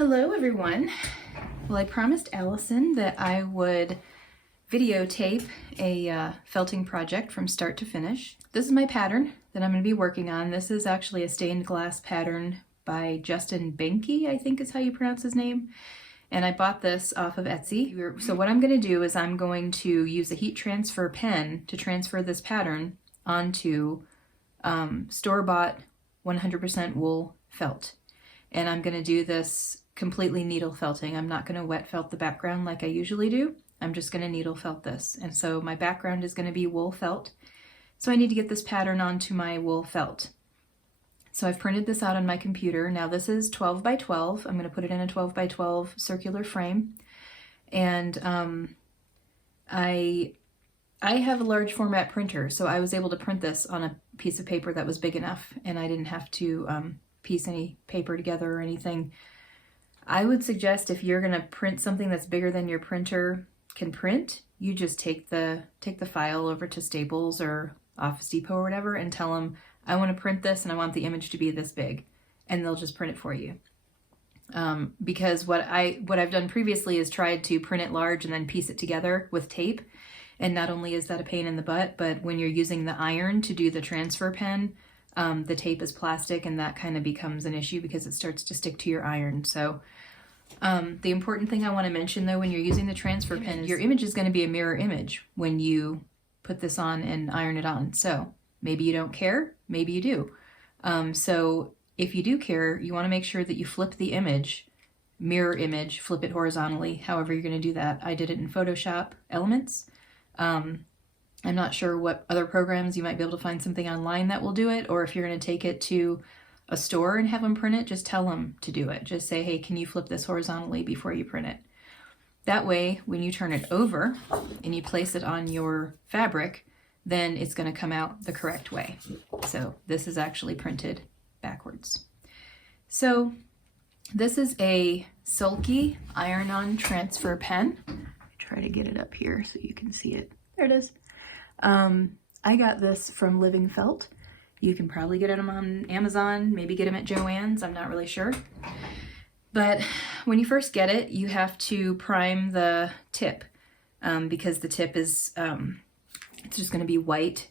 Hello everyone. Well, I promised Allison that I would videotape a felting project from start to finish. This is my pattern that I'm going to be working on. This is actually a stained glass pattern by Justin Benke, I think is how you pronounce his name. And I bought this off of Etsy. So what I'm going to do is I'm going to use a heat transfer pen to transfer this pattern onto store-bought 100% wool felt. And I'm going to do this completely needle felting. I'm not going to wet felt the background like I usually do. I'm just going to needle felt this. And so my background is going to be wool felt. So I need to get this pattern onto my wool felt. So I've printed this out on my computer. Now this is 12 by 12. I'm going to put it in a 12 by 12 circular frame. And I have a large format printer, so I was able to print this on a piece of paper that was big enough, and I didn't have to piece any paper together or anything. I would suggest if you're going to print something that's bigger than your printer can print, you just take the file over to Staples or Office Depot or whatever and tell them, I want to print this and I want the image to be this big, and they'll just print it for you. Because what I've done previously is tried to print it large and then piece it together with tape, and not only is that a pain in the butt, but when you're using the iron to do the transfer pen, the tape is plastic, and that kind of becomes an issue because it starts to stick to your iron. So the important thing I want to mention though, when you're using the transfer pen, your image is going to be a mirror image when you put this on and iron it on. So maybe you don't care, maybe you do. So if you do care, you want to make sure that you flip the image, mirror image, flip it horizontally, however you're going to do that. I did it in Photoshop Elements. I'm not sure what other programs you might be able to find something online that will do it, or if you're going to take it to a store and have them print it, just tell them to do it. Just say, hey, can you flip this horizontally before you print it? That way, when you turn it over and you place it on your fabric, then it's going to come out the correct way. So this is actually printed backwards. So this is a Sulky iron-on transfer pen. Try to get it up here so you can see it. There it is. I got this from Living Felt. You can probably get them on Amazon, maybe get them at Joann's, I'm not really sure. But when you first get it, you have to prime the tip because the tip is, it's just going to be white.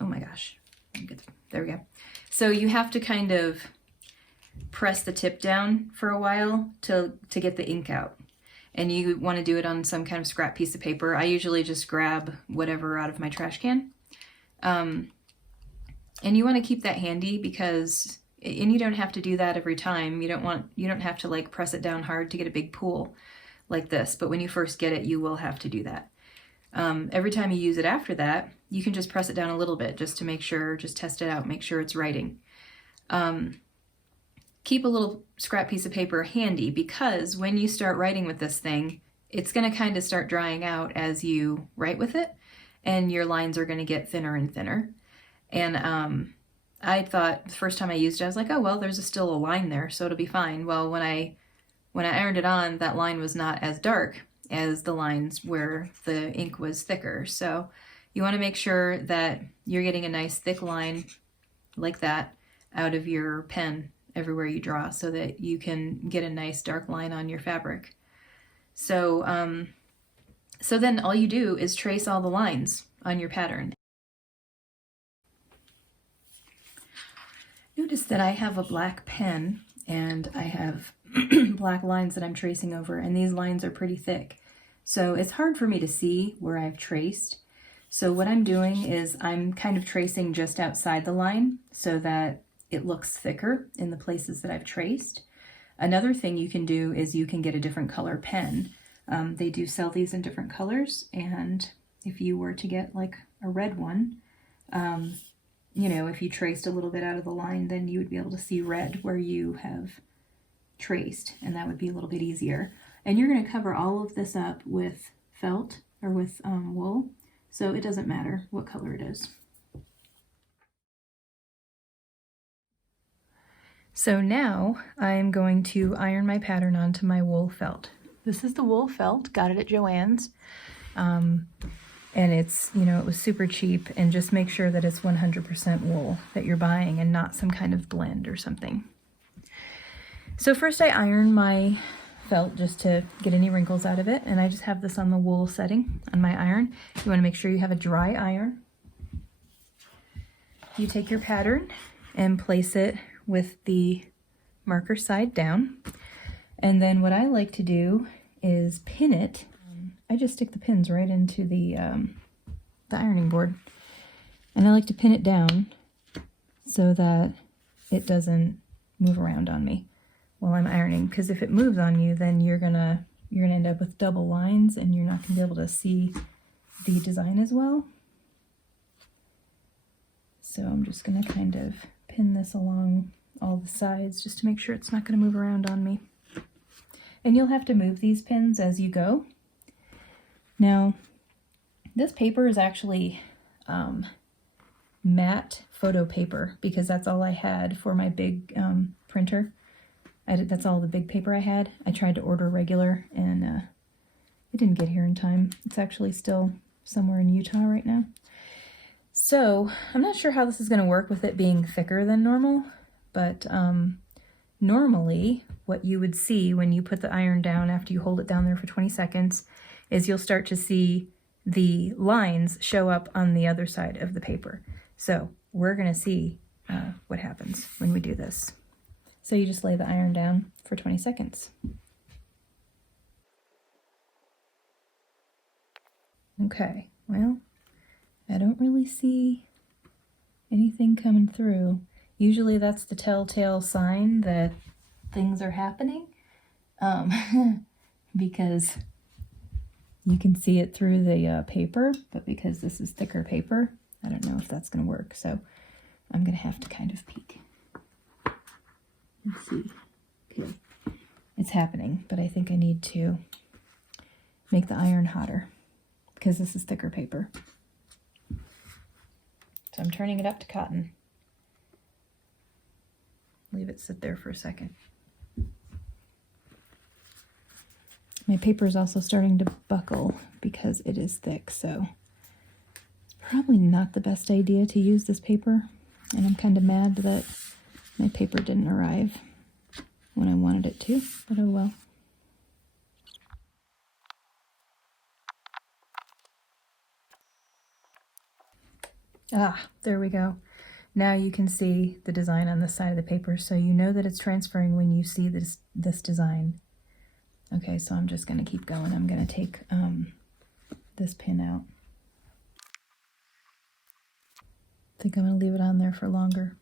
Oh my gosh. There we go. So you have to kind of press the tip down for a while to get the ink out. And you want to do it on some kind of scrap piece of paper. I usually just grab whatever out of my trash can. And you want to keep that handy because, and you don't have to do that every time. You don't have to like press it down hard to get a big pool like this. But when you first get it, you will have to do that. Every time you use it after that, you can just press it down a little bit just to make sure, just test it out, make sure it's writing. Keep a little scrap piece of paper handy because when you start writing with this thing, it's going to kind of start drying out as you write with it, and your lines are going to get thinner and thinner. And I thought the first time I used it, I was like, oh, well, there's still a line there, so it'll be fine. Well, when I ironed it on, that line was not as dark as the lines where the ink was thicker. So you want to make sure that you're getting a nice thick line like that out of your pen everywhere you draw so that you can get a nice dark line on your fabric. So, so then all you do is trace all the lines on your pattern. Notice that I have a black pen and I have black lines that I'm tracing over, and these lines are pretty thick. So it's hard for me to see where I've traced. So what I'm doing is I'm kind of tracing just outside the line so that it looks thicker in the places that I've traced. Another thing you can do is you can get a different color pen. They do sell these in different colors, and if you were to get like a red one, you know, if you traced a little bit out of the line, then you would be able to see red where you have traced, and that would be a little bit easier. And you're going to cover all of this up with felt or with wool, so it doesn't matter what color it is. So now I'm going to iron my pattern onto my wool felt. This is the wool felt, got it at Joann's. And it's, you know, it was super cheap, and just make sure that it's 100% wool that you're buying and not some kind of blend or something. So first I iron my felt just to get any wrinkles out of it, and I just have this on the wool setting on my iron. You want to make sure you have a dry iron. You take your pattern and place it with the marker side down, and then what I like to do is pin it. I just stick the pins right into the ironing board, and I like to pin it down so that it doesn't move around on me while I'm ironing, because if it moves on you, then you're gonna end up with double lines and you're not gonna be able to see the design as well. So I'm just gonna kind of pin this along all the sides just to make sure it's not gonna move around on me. And you'll have to move these pins as you go. Now, this paper is actually matte photo paper, because that's all I had for my big printer. That's all the big paper I had. I tried to order regular, and it didn't get here in time. It's actually still somewhere in Utah right now. So I'm not sure how this is going to work with it being thicker than normal, but normally what you would see when you put the iron down after you hold it down there for 20 seconds is you'll start to see the lines show up on the other side of the paper. So we're going to see what happens when we do this. So you just lay the iron down for 20 seconds. Okay, well, I don't really see anything coming through. Usually that's the telltale sign that things are happening, because you can see it through the paper, but because this is thicker paper, I don't know if that's going to work. So I'm going to have to kind of peek. Let's see. Okay, it's happening, but I think I need to make the iron hotter because this is thicker paper. So I'm turning it up to cotton. Leave it sit there for a second. My paper is also starting to buckle because it is thick, so it's probably not the best idea to use this paper, and I'm kind of mad that my paper didn't arrive when I wanted it to, but oh well. Ah, there we go. Now you can see the design on the side of the paper, so you know that it's transferring when you see this design. Okay, so I'm just going to keep going. I'm going to take this pin out. I think I'm going to leave it on there for longer.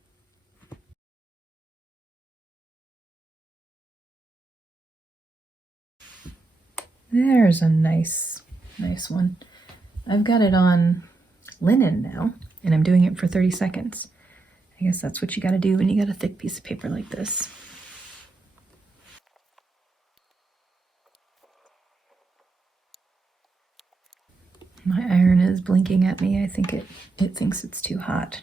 There's a nice one. I've got it on linen now, and I'm doing it for 30 seconds. I guess that's what you got to do when you got a thick piece of paper like this. My iron is blinking at me. I think it thinks it's too hot.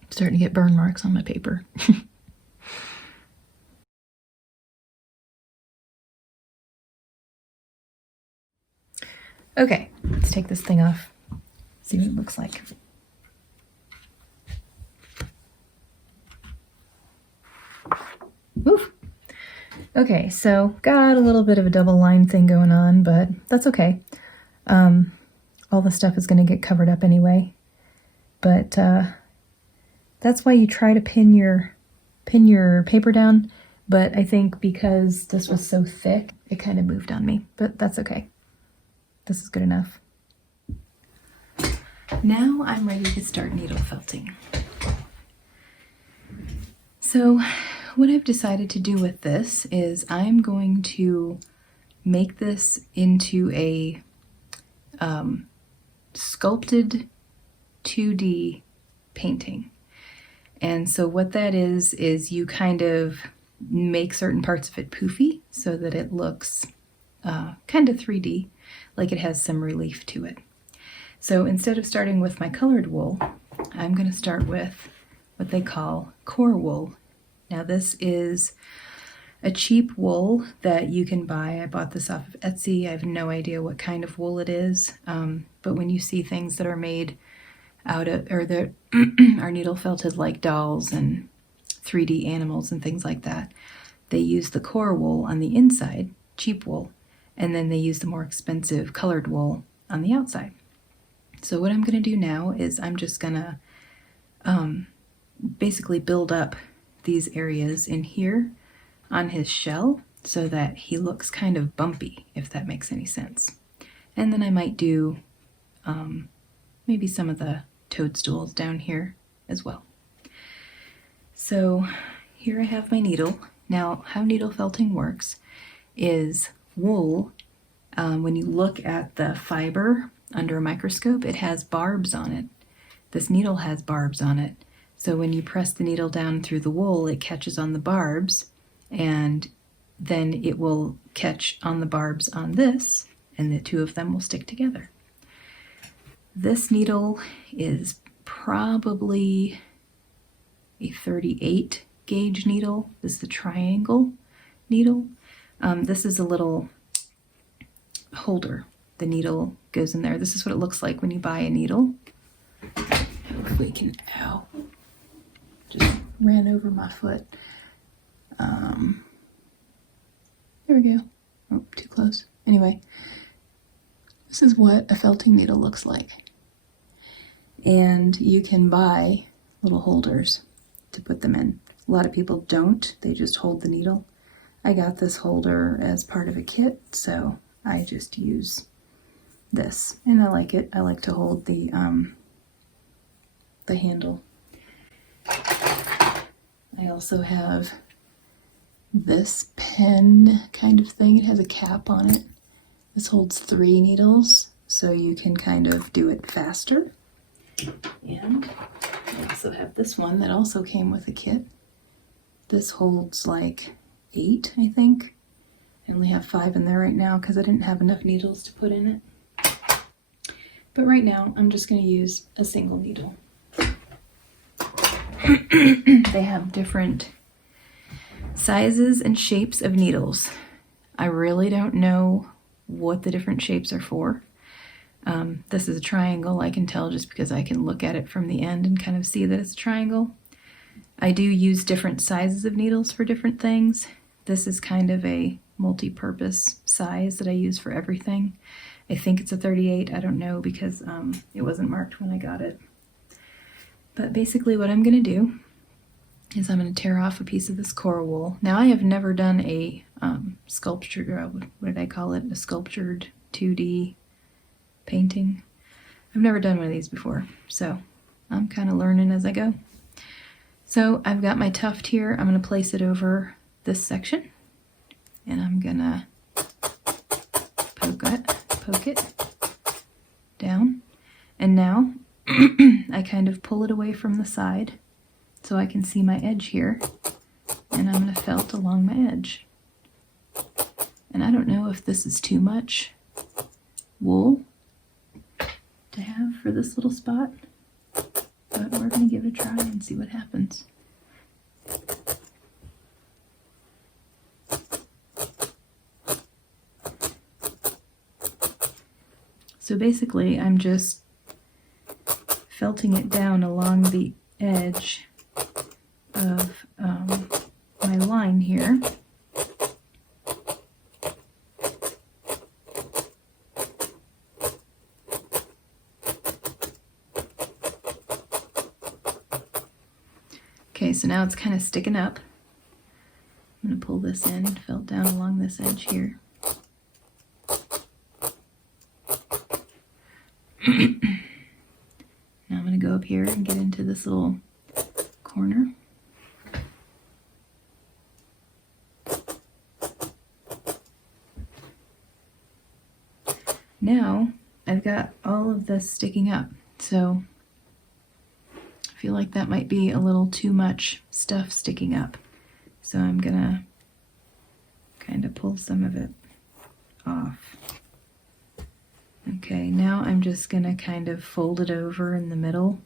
I'm starting to get burn marks on my paper. Okay, let's take this thing off, see what it looks like. Oof. Okay, so got a little bit of a double line thing going on, but that's okay. All the stuff is going to get covered up anyway. But that's why you try to pin your paper down. But I think because this was so thick, it kind of moved on me. But that's okay. This is good enough. Now I'm ready to start needle felting. So what I've decided to do with this is I'm going to make this into a sculpted 2D painting. And so what that is you kind of make certain parts of it poofy so that it looks kind of 3D, like it has some relief to it. So instead of starting with my colored wool, I'm going to start with what they call core wool. Now this is a cheap wool that you can buy. I bought this off of Etsy. I have no idea what kind of wool it is, but when you see things that are made out of, or that are needle felted like dolls and 3D animals and things like that. They use the core wool on the inside, cheap wool, and then they use the more expensive colored wool on the outside. So what I'm going to do now is I'm just going to basically build up these areas in here on his shell so that he looks kind of bumpy, if that makes any sense. And then I might do maybe some of the toadstools down here as well. So here I have my needle. Now, how needle felting works is wool, when you look at the fiber under a microscope, it has barbs on it. This needle has barbs on it. So when you press the needle down through the wool, it catches on the barbs, and then it will catch on the barbs on this, and the two of them will stick together. This needle is probably a 38 gauge needle. This is the triangle needle. This is a little holder. The needle goes in there. This is what it looks like when you buy a needle. If we can, ow, just ran over my foot. There we go. Oh, too close. Anyway, this is what a felting needle looks like. And you can buy little holders to put them in. A lot of people don't, they just hold the needle. I got this holder as part of a kit, so I just use this, and I like it. I like to hold the handle. I also have this pen kind of thing. It has a cap on it. This holds 3 needles, so you can kind of do it faster. And I also have this one that also came with a kit. This holds like 8, I think. I only have 5 in there right now because I didn't have enough needles to put in it. But right now, I'm just going to use a single needle. They have different sizes and shapes of needles. I really don't know what the different shapes are for. This is a triangle. I can tell just because I can look at it from the end and kind of see that it's a triangle. I do use different sizes of needles for different things. This is kind of a multi-purpose size that I use for everything. I think it's a 38. I don't know because it wasn't marked when I got it. But basically what I'm going to do is I'm going to tear off a piece of this core wool. Now I have never done a sculpture, what did I call it? A sculptured 2D painting. I've never done one of these before, so I'm kind of learning as I go. So I've got my tuft here. I'm going to place it over this section, and I'm going to poke it down. And now I kind of pull it away from the side so I can see my edge here, and I'm going to felt along my edge. And I don't know if this is too much wool to have for this little spot, but we're going to give it a try and see what happens. So basically I'm just felting it down along the edge of my line here. Okay, so now it's kind of sticking up. I'm going to pull this in and felt down along this edge here. Now I'm going to go up here and get into this little corner. Now I've got all of this sticking up, so I feel like that might be a little too much stuff sticking up. So I'm gonna kind of pull some of it off. Okay, now I'm just gonna kind of fold it over in the middle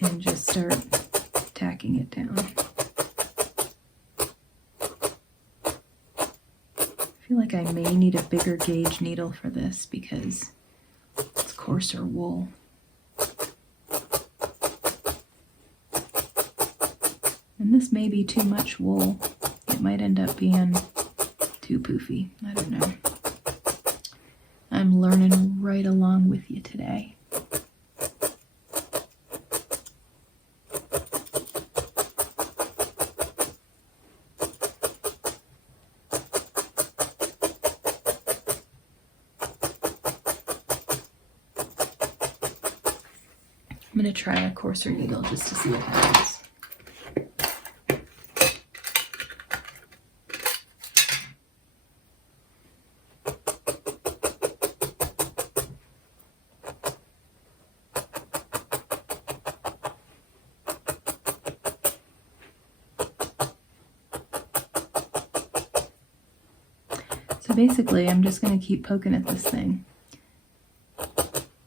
and just start tacking it down. I feel like I may need a bigger gauge needle for this because it's coarser wool. And this may be too much wool. It might end up being too poofy. I don't know. I'm learning right along with you today. I'm going to try a coarser needle just to see what happens. So basically, I'm just going to keep poking at this thing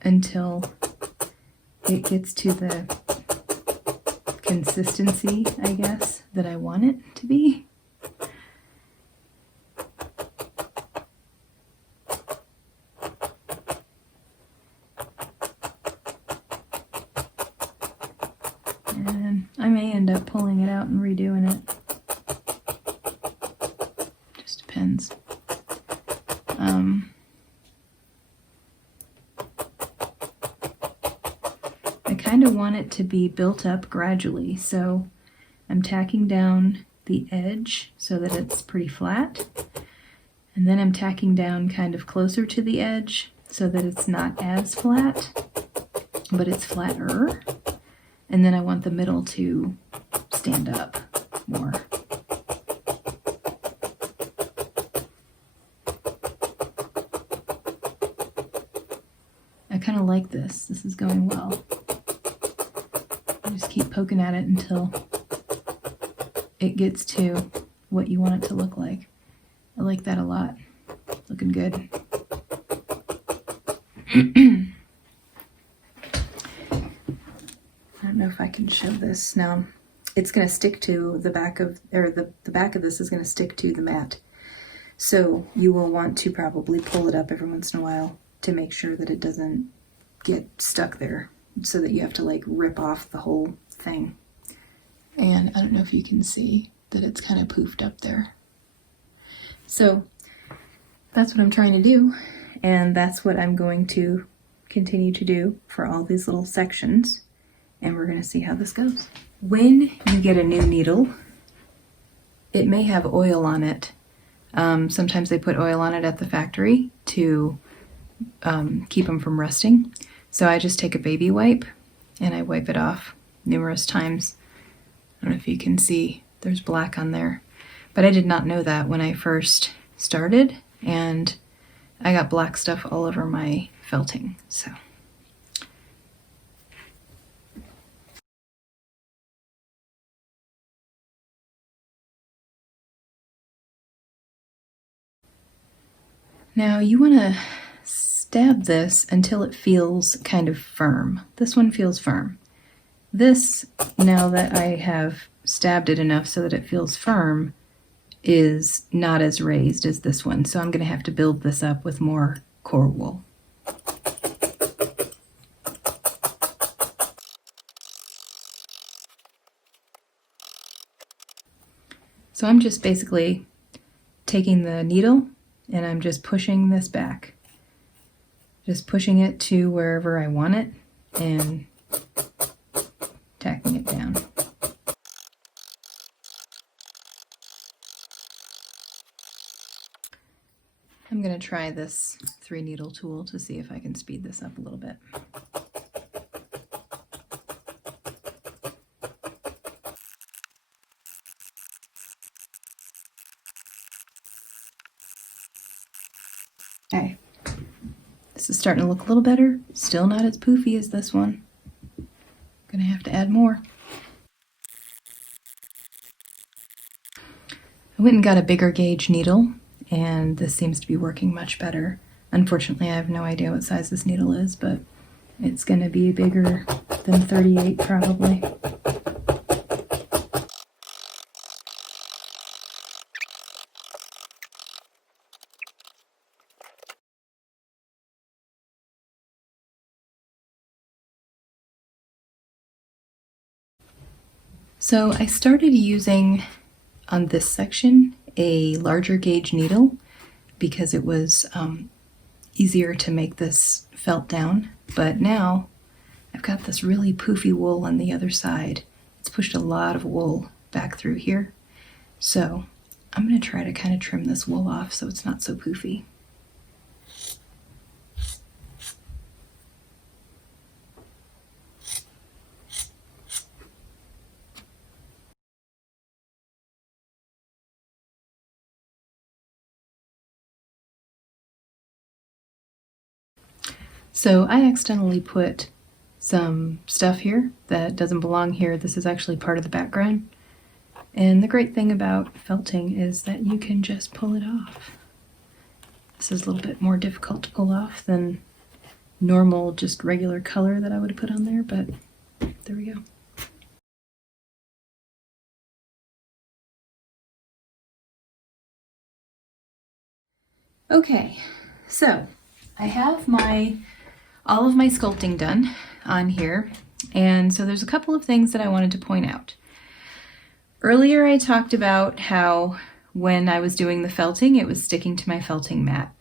until it gets to the consistency, I guess, that I want it to be. And I may end up pulling it out and redoing it. Just depends. I kind of want it to be built up gradually, so I'm tacking down the edge so that it's pretty flat, and then I'm tacking down kind of closer to the edge so that it's not as flat, but it's flatter, and then I want the middle to stand up more. I kind of like this. This is going well. I just keep poking at it until it gets to what you want it to look like. I like that a lot. Looking good. I don't know if I can show this now. It's going to stick to the back of, or the back of this is going to stick to the mat. So you will want to probably pull it up every once in a while to make sure that it doesn't get stuck there, so that you have to like rip off the whole thing. And I don't know if you can see that it's kind of poofed up there. So that's what I'm trying to do, and that's what I'm going to continue to do for all these little sections, and we're going to see how this goes. When you get a new needle, it may have oil on it. Sometimes they put oil on it at the factory to keep them from rusting. So I just take a baby wipe and I wipe it off numerous times. I don't know if you can see, there's black on there. But I did not know that when I first started, and I got black stuff all over my felting. So now you want to stab this until it feels kind of firm. This one feels firm. This, now that I have stabbed it enough so that it feels firm, is not as raised as this one. So I'm going to have to build this up with more core wool. So I'm just basically taking the needle and I'm just pushing this back. Just pushing it to wherever I want it and tacking it down. I'm going to try this 3-needle tool to see if I can speed this up a little bit. Okay, this is starting to look a little better. Still not as poofy as this one. Gonna have to add more. I went and got a bigger gauge needle, and this seems to be working much better. Unfortunately, I have no idea what size this needle is, but it's gonna be bigger than 38 probably. So I started using on this section a larger gauge needle because it was easier to make this felt down, but now I've got this really poofy wool on the other side. It's pushed a lot of wool back through here, so I'm going to try to kind of trim this wool off so it's not so poofy. So I accidentally put some stuff here that doesn't belong here. This is actually part of the background. And the great thing about felting is that you can just pull it off. This is a little bit more difficult to pull off than normal, just regular color that I would have put on there, but there we go. Okay, so I have all of my sculpting done on here, and so there's a couple of things that I wanted to point out. Earlier I talked about how when I was doing the felting, it was sticking to my felting mat.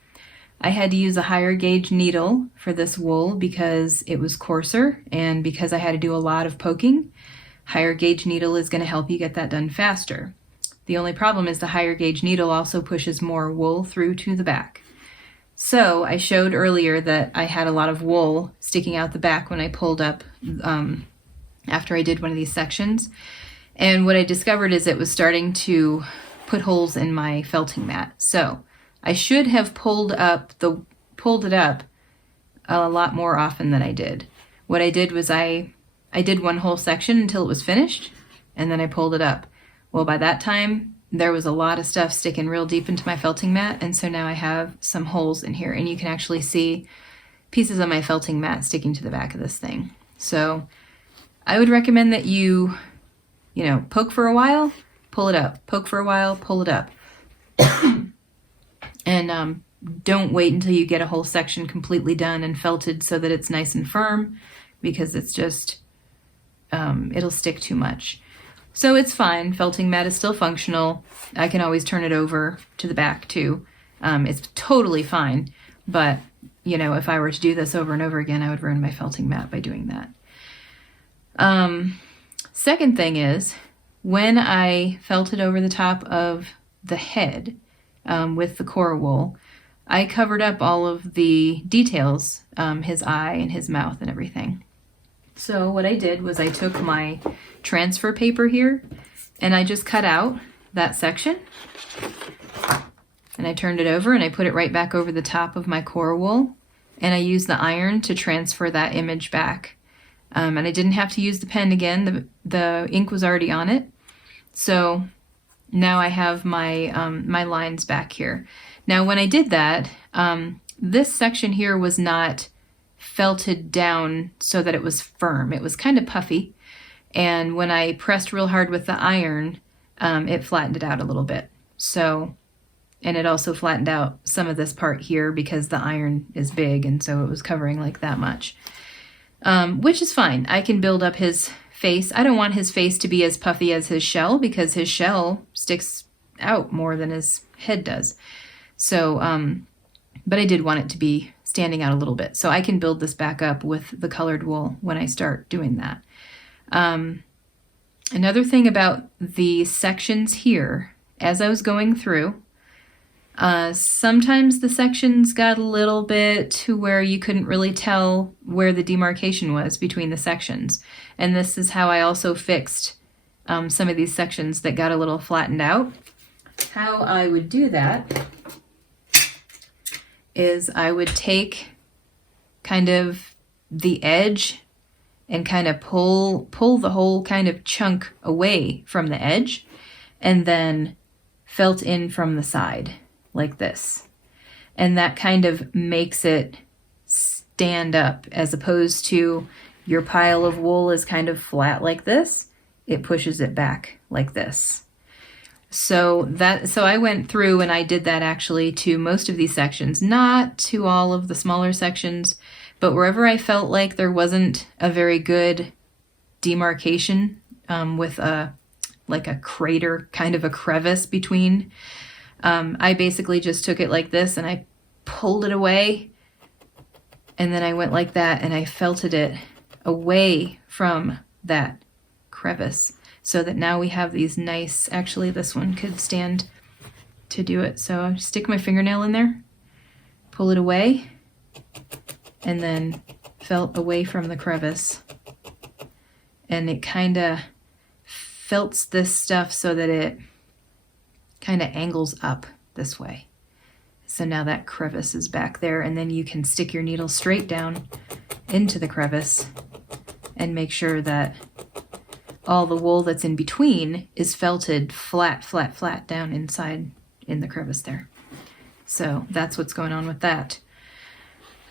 I had to use a higher gauge needle for this wool because it was coarser and because I had to do a lot of poking. Higher gauge needle is going to help you get that done faster. The only problem is the higher gauge needle also pushes more wool through to the back. So I showed earlier that I had a lot of wool sticking out the back when I pulled up after I did one of these sections. And what I discovered is it was starting to put holes in my felting mat. So I should have pulled it up a lot more often than I did. What I did was I did one whole section until it was finished, and then I pulled it up. Well, by that time, there was a lot of stuff sticking real deep into my felting mat, and so now I have some holes in here, and you can actually see pieces of my felting mat sticking to the back of this thing. So I would recommend that you poke for a while, pull it up, poke for a while, pull it up. And don't wait until you get a whole section completely done and felted so that it's nice and firm, because it's just, it'll stick too much. So it's fine. Felting mat is still functional. I can always turn it over to the back too. It's totally fine. But, if I were to do this over and over again, I would ruin my felting mat by doing that. Second thing is, when I felted over the top of the head with the coral wool, I covered up all of the details, his eye and his mouth and everything. So what I did was I took my transfer paper here and I just cut out that section and I turned it over and I put it right back over the top of my coral wool, and I used the iron to transfer that image back. And I didn't have to use the pen again. The ink was already on it. So now I have my my lines back here. Now when I did that, this section here was not felted down so that it was firm. It was kind of puffy, and when I pressed real hard with the iron, it flattened it out a little bit. So, and it also flattened out some of this part here because the iron is big, and so it was covering like that much, which is fine. I can build up his face. I don't want his face to be as puffy as his shell because his shell sticks out more than his head does. So, but I did want it to be standing out a little bit. So I can build this back up with the colored wool when I start doing that. Another thing about the sections here, as I was going through, sometimes the sections got a little bit to where you couldn't really tell where the demarcation was between the sections. And this is how I also fixed some of these sections that got a little flattened out. How I would do that is I would take kind of the edge and kind of pull the whole kind of chunk away from the edge, and then felt in from the side like this. And that kind of makes it stand up, as opposed to your pile of wool is kind of flat like this. It pushes it back like this. So I went through and I did that actually to most of these sections, not to all of the smaller sections, but wherever I felt like there wasn't a very good demarcation with like a crater, kind of a crevice between. I basically just took it like this and I pulled it away, and then I went like that and I felted it away from that crevice so that now we have these nice, actually this one could stand to do it. So I stick my fingernail in there, pull it away, and then felt away from the crevice. And it kind of felts this stuff so that it kind of angles up this way. So now that crevice is back there, and then you can stick your needle straight down into the crevice and make sure that all the wool that's in between is felted flat, flat, flat down inside in the crevice there. So that's what's going on with that.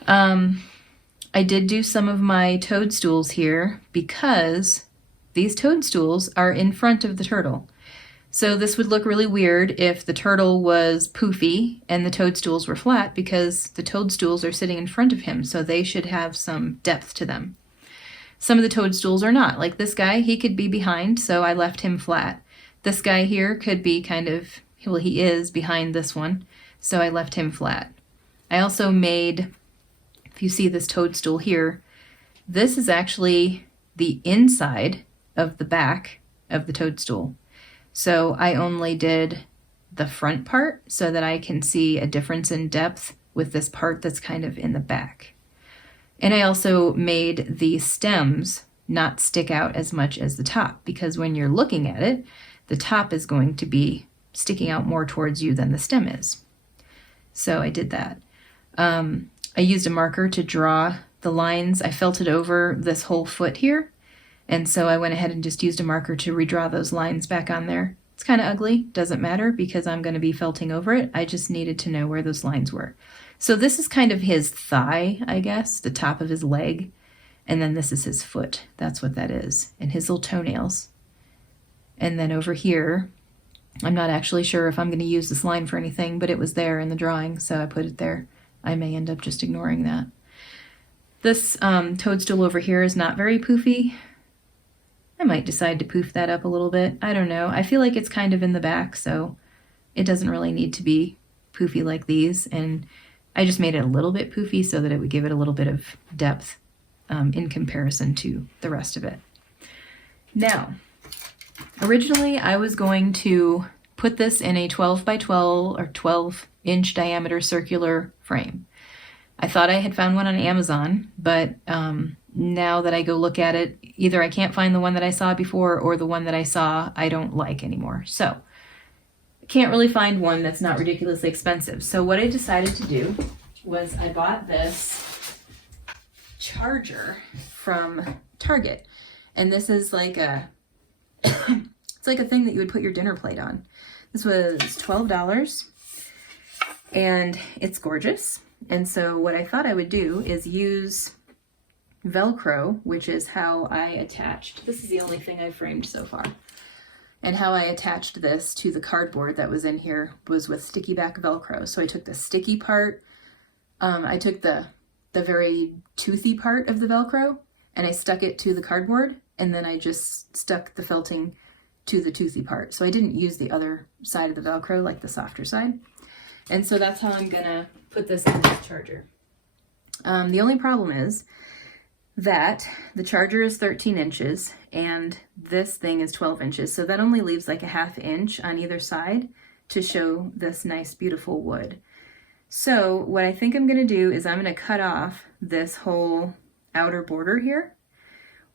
I did do some of my toadstools here because these toadstools are in front of the turtle. So this would look really weird if the turtle was poofy and the toadstools were flat, because the toadstools are sitting in front of him, so they should have some depth to them. Some of the toadstools are not. Like this guy, he could be behind, so I left him flat. This guy here could be kind of, well, he is behind this one, so I left him flat. I also made, if you see this toadstool here, this is actually the inside of the back of the toadstool. So I only did the front part so that I can see a difference in depth with this part that's kind of in the back. And I also made the stems not stick out as much as the top, because when you're looking at it, the top is going to be sticking out more towards you than the stem is. So I did that. I used a marker to draw the lines. I felted over this whole foot here, and so I went ahead and just used a marker to redraw those lines back on there. It's kind of ugly, doesn't matter because I'm going to be felting over it. I just needed to know where those lines were. So this is kind of his thigh, I guess, the top of his leg, and then this is his foot. That's what that is, and his little toenails. And then over here, I'm not actually sure if I'm going to use this line for anything, but it was there in the drawing, so I put it there. I may end up just ignoring that. This toadstool over here is not very poofy. I might decide to poof that up a little bit. I don't know. I feel like it's kind of in the back, so it doesn't really need to be poofy like these. And I just made it a little bit poofy so that it would give it a little bit of depth in comparison to the rest of it. Now, originally I was going to put this in a 12 by 12 or 12-inch diameter circular frame. I thought I had found one on Amazon, but now that I go look at it, either I can't find the one that I saw before or the one that I saw I don't like anymore. So I can't really find one that's not ridiculously expensive. So what I decided to do was I bought this charger from Target. And this is like a, it's like a thing that you would put your dinner plate on. This was $12 and it's gorgeous. And so what I thought I would do is use Velcro, which is how I attached, this is the only thing I've framed so far, and how I attached this to the cardboard that was in here was with sticky back Velcro. So I took the sticky part, I took the very toothy part of the Velcro and I stuck it to the cardboard, and then I just stuck the felting to the toothy part. So I didn't use the other side of the Velcro, like the softer side. And so that's how I'm gonna put this in this charger. The only problem is that the charger is 13 inches and this thing is 12 inches. So that only leaves like a ½ inch on either side to show this nice, beautiful wood. So what I think I'm gonna do is I'm gonna cut off this whole outer border here,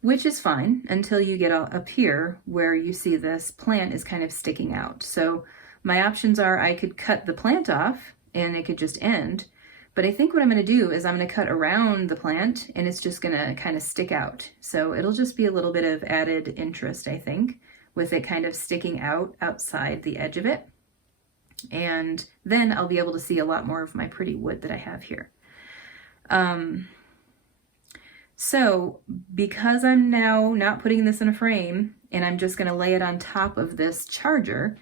which is fine until you get up here where you see this plant is kind of sticking out. So my options are I could cut the plant off and it could just end, but I think what I'm going to do is I'm going to cut around the plant and it's just going to kind of stick out. So it'll just be a little bit of added interest, I think, with it kind of sticking out outside the edge of it. And then I'll be able to see a lot more of my pretty wood that I have here. So because I'm now not putting this in a frame and I'm just going to lay it on top of this charger,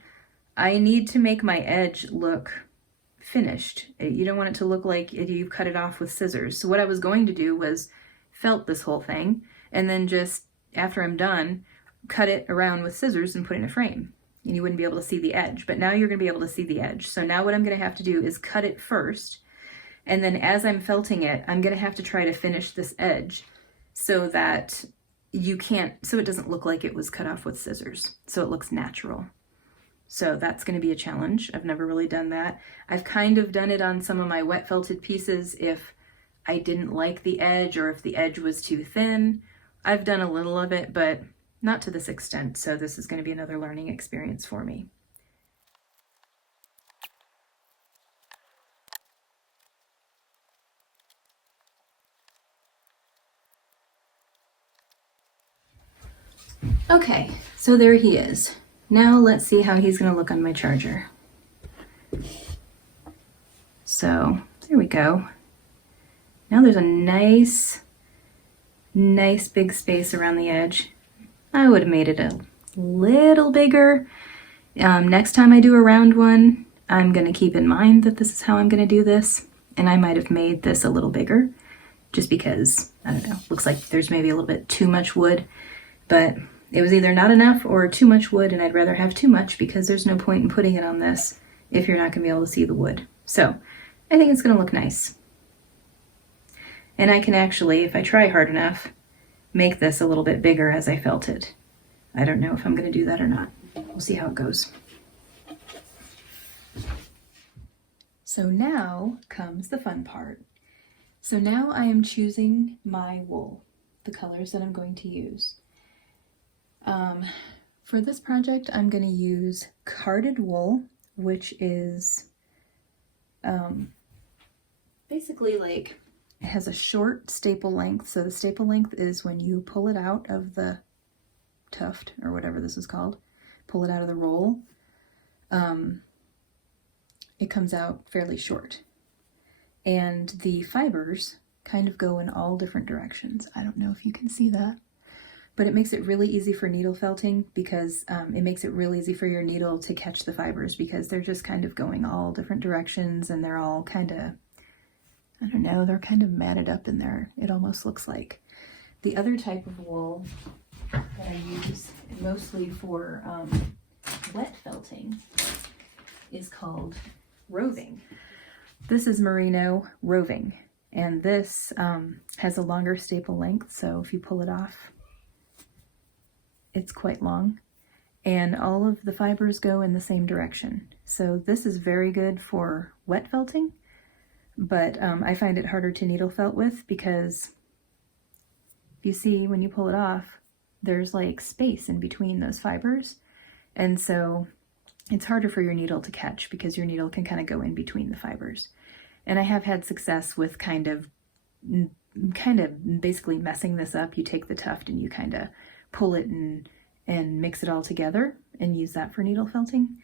I need to make my edge look finished. You don't want it to look like you've cut it off with scissors. So what I was going to do was felt this whole thing and then just after I'm done, cut it around with scissors and put it in a frame, and you wouldn't be able to see the edge. But now you're going to be able to see the edge. So now what I'm going to have to do is cut it first, and then as I'm felting it, I'm going to have to try to finish this edge so that so it doesn't look like it was cut off with scissors, so it looks natural. So that's going to be a challenge. I've never really done that. I've kind of done it on some of my wet felted pieces if I didn't like the edge or if the edge was too thin. I've done a little of it, but not to this extent. So this is going to be another learning experience for me. Okay, so there he is. Now let's see how he's going to look on my charger. So there we go. Now there's a nice big space around the edge. I would have made it a little bigger. Next time I do a round one, I'm going to keep in mind that this is how I'm going to do this. And I might have made this a little bigger just because, I don't know, looks like there's maybe a little bit too much wood. But it was either not enough or too much wood, and I'd rather have too much because there's no point in putting it on this if you're not going to be able to see the wood. So I think it's going to look nice. And I can actually, if I try hard enough, make this a little bit bigger as I felt it. I don't know if I'm going to do that or not. We'll see how it goes. So now comes the fun part. So now I am choosing my wool, the colors that I'm going to use. For this project, I'm going to use carded wool, which is basically like, it has a short staple length. So the staple length is when you pull it out of the tuft, or whatever this is called, pull it out of the roll, it comes out fairly short. And the fibers kind of go in all different directions. I don't know if you can see that. But it makes it really easy for needle felting because it makes it really easy for your needle to catch the fibers because they're just kind of going all different directions and they're all kind of, I don't know, they're kind of matted up in there, it almost looks like. The other type of wool that I use mostly for wet felting is called roving. This is merino roving, and this has a longer staple length, so if you pull it off, it's quite long, and all of the fibers go in the same direction. So this is very good for wet felting, but I find it harder to needle felt with because if you see when you pull it off, there's like space in between those fibers, and so it's harder for your needle to catch because your needle can kind of go in between the fibers. And I have had success with kind of basically messing this up. You take the tuft and you kind of pull it and mix it all together and use that for needle felting.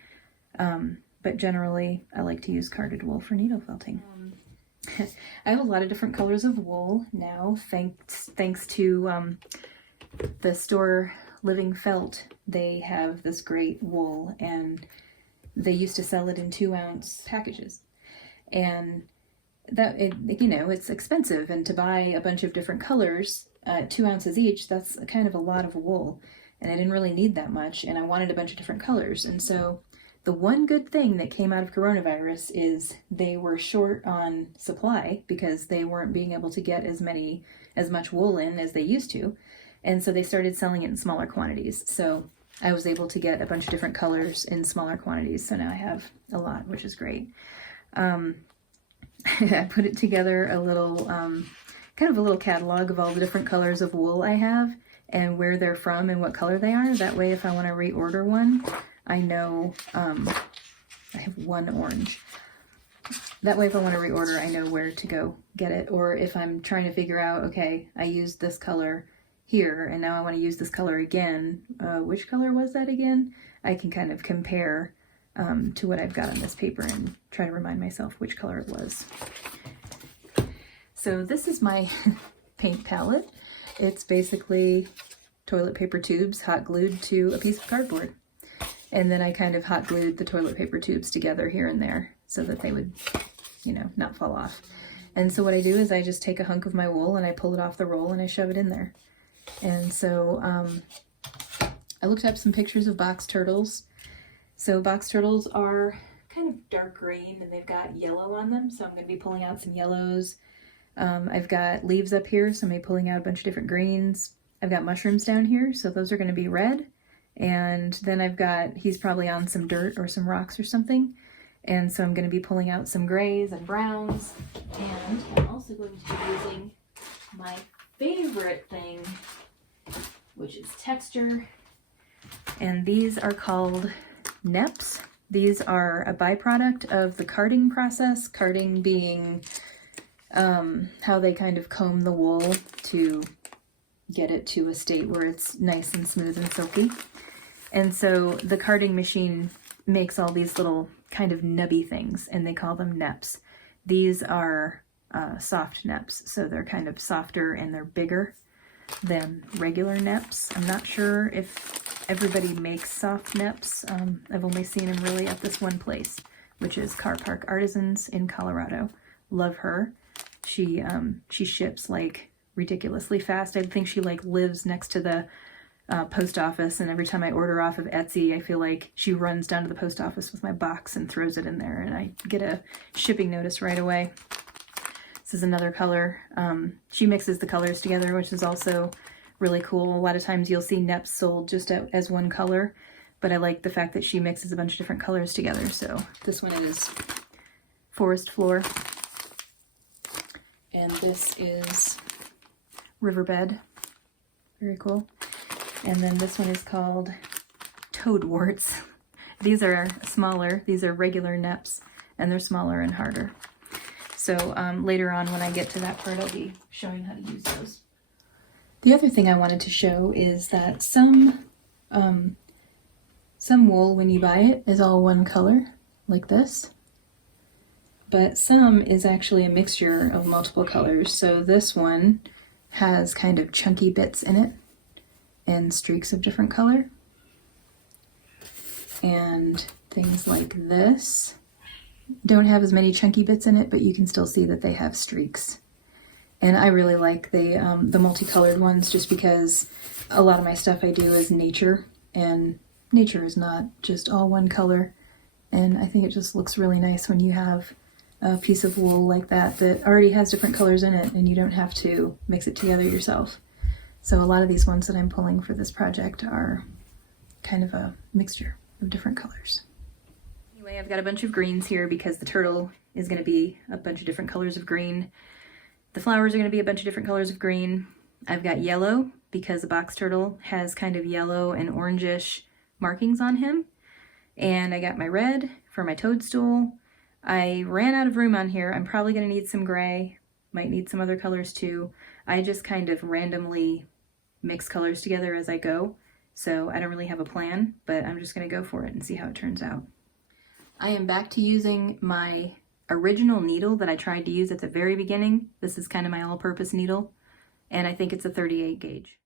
But generally, I like to use carded wool for needle felting. I have a lot of different colors of wool now, thanks to the store Living Felt. They have this great wool, and they used to sell it in 2-ounce packages. And that, it's expensive, and to buy a bunch of different colors, 2 ounces each, that's kind of a lot of wool, and I didn't really need that much, and I wanted a bunch of different colors. And so the one good thing that came out of coronavirus is they were short on supply because they weren't being able to get as much wool in as they used to, and so they started selling it in smaller quantities. So I was able to get a bunch of different colors in smaller quantities, so now I have a lot, which is great. I put it together a little kind of a little catalog of all the different colors of wool I have and where they're from and what color they are. That way, if I want to reorder one, I know, I have one orange. That way, if I want to reorder, I know where to go get it. Or if I'm trying to figure out, okay, I used this color here and now I want to use this color again. Which color was that again? I can kind of compare to what I've got on this paper and try to remind myself which color it was. So this is my paint palette. It's basically toilet paper tubes hot glued to a piece of cardboard. And then I kind of hot glued the toilet paper tubes together here and there so that they would, not fall off. And so what I do is I just take a hunk of my wool and I pull it off the roll and I shove it in there. And so I looked up some pictures of box turtles. So box turtles are kind of dark green and they've got yellow on them. So I'm going to be pulling out some yellows. I've got leaves up here, so I'm going to be pulling out a bunch of different greens. I've got mushrooms down here, so those are going to be red. And then he's probably on some dirt or some rocks or something. And so I'm going to be pulling out some grays and browns. And I'm also going to be using my favorite thing, which is texture. And these are called neps. These are a byproduct of the carding process, carding being how they kind of comb the wool to get it to a state where it's nice and smooth and silky. And so the carding machine makes all these little kind of nubby things, and they call them neps. These are soft neps, so they're kind of softer and they're bigger than regular neps. I'm not sure if everybody makes soft neps. I've only seen them really at this one place, which is Car Park Artisans in Colorado. Love her. She ships like ridiculously fast. I think she like lives next to the post office, and every time I order off of Etsy, I feel like she runs down to the post office with my box and throws it in there, and I get a shipping notice right away. This is another color. She mixes the colors together, which is also really cool. A lot of times you'll see neps sold just as one color, but I like the fact that she mixes a bunch of different colors together. So this one is Forest Floor, and this is Riverbed. Very cool. And then this one is called Toadworts. These are smaller. These are regular neps, and they're smaller and harder. So later on when I get to that part, I'll be showing how to use those. The other thing I wanted to show is that some wool, when you buy it, is all one color, like this. But some is actually a mixture of multiple colors. So this one has kind of chunky bits in it and streaks of different color. And things like this don't have as many chunky bits in it, but you can still see that they have streaks. And I really like the multicolored ones, just because a lot of my stuff I do is nature, and nature is not just all one color. And I think it just looks really nice when you have a piece of wool like that already has different colors in it, and you don't have to mix it together yourself. So a lot of these ones that I'm pulling for this project are kind of a mixture of different colors. Anyway, I've got a bunch of greens here because the turtle is going to be a bunch of different colors of green. The flowers are going to be a bunch of different colors of green. I've got yellow because the box turtle has kind of yellow and orangish markings on him. And I got my red for my toadstool. I ran out of room on here. I'm probably going to need some gray, might need some other colors too. I just kind of randomly mix colors together as I go, so I don't really have a plan, but I'm just going to go for it and see how it turns out. I am back to using my original needle that I tried to use at the very beginning. This is kind of my all-purpose needle, and I think it's a 38 gauge.